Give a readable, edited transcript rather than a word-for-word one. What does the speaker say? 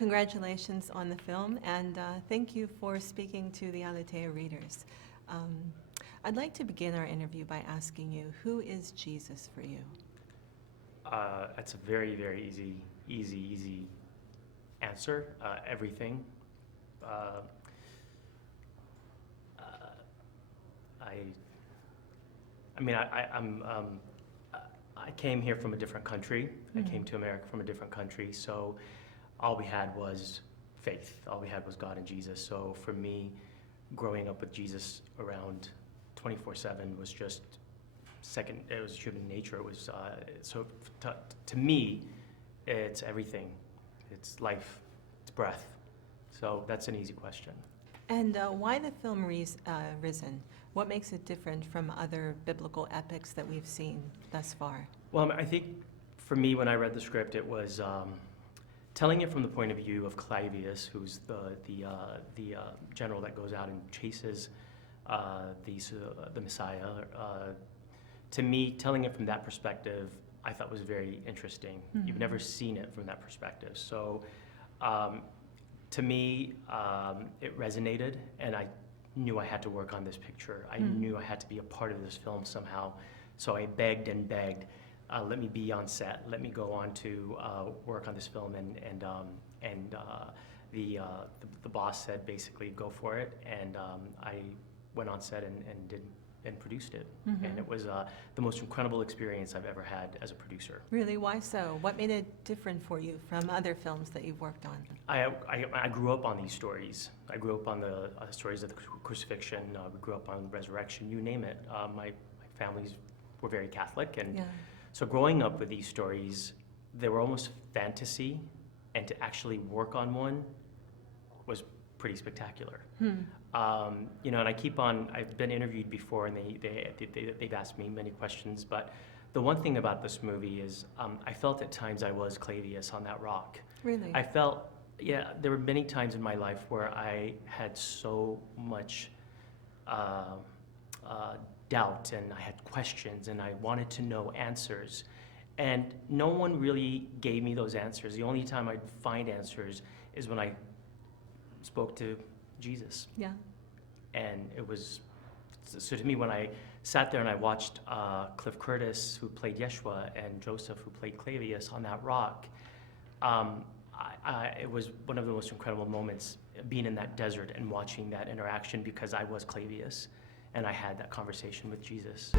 Congratulations on the film, and thank you for speaking to the Aletea readers. I'd like to begin our interview by asking you, who is Jesus for you? That's a very, very easy answer. Everything. I came here from a different country. Mm-hmm. I came to America from a different country, so all we had was faith. All we had was God and Jesus. So for me, growing up with Jesus around 24/7 was just second. It was human nature. It was to me, it's everything. It's life. It's breath. So that's an easy question. And why the film Risen? What makes it different from other biblical epics that we've seen thus far? Well, I think for me, when I read the script, it was telling it from the point of view of Clavius, who's the general that goes out and chases the Messiah. To me, telling it from that perspective, I thought was very interesting. Mm-hmm. You've never seen it from that perspective. So to me, it resonated, and I knew I had to work on this picture. I knew I had to be a part of this film somehow. So I begged and begged, let me be on set, let me go on to work on this film, and the boss said basically go for it, and I went on set and did and produced it. Mm-hmm. And it was the most incredible experience I've ever had as a producer. Really? Why so? What made it different for you from other films that you've worked on? I grew up on these stories. I grew up on the stories of the crucifixion. We grew up on resurrection, you name it. My families were very Catholic, and so growing up with these stories, they were almost fantasy, and to actually work on one was pretty spectacular. And I've been interviewed before, and they've asked me many questions, but the one thing about this movie is I felt at times I was Clavius on that rock. Really? I felt, there were many times in my life where I had so much doubt, and I had questions, and I wanted to know answers. And no one really gave me those answers. The only time I'd find answers is when I spoke to Jesus. Yeah. And it was, so to me, when I sat there and I watched Cliff Curtis, who played Yeshua, and Joseph, who played Clavius, on that rock, it was one of the most incredible moments, being in that desert and watching that interaction, because I was Clavius, and I had that conversation with Jesus.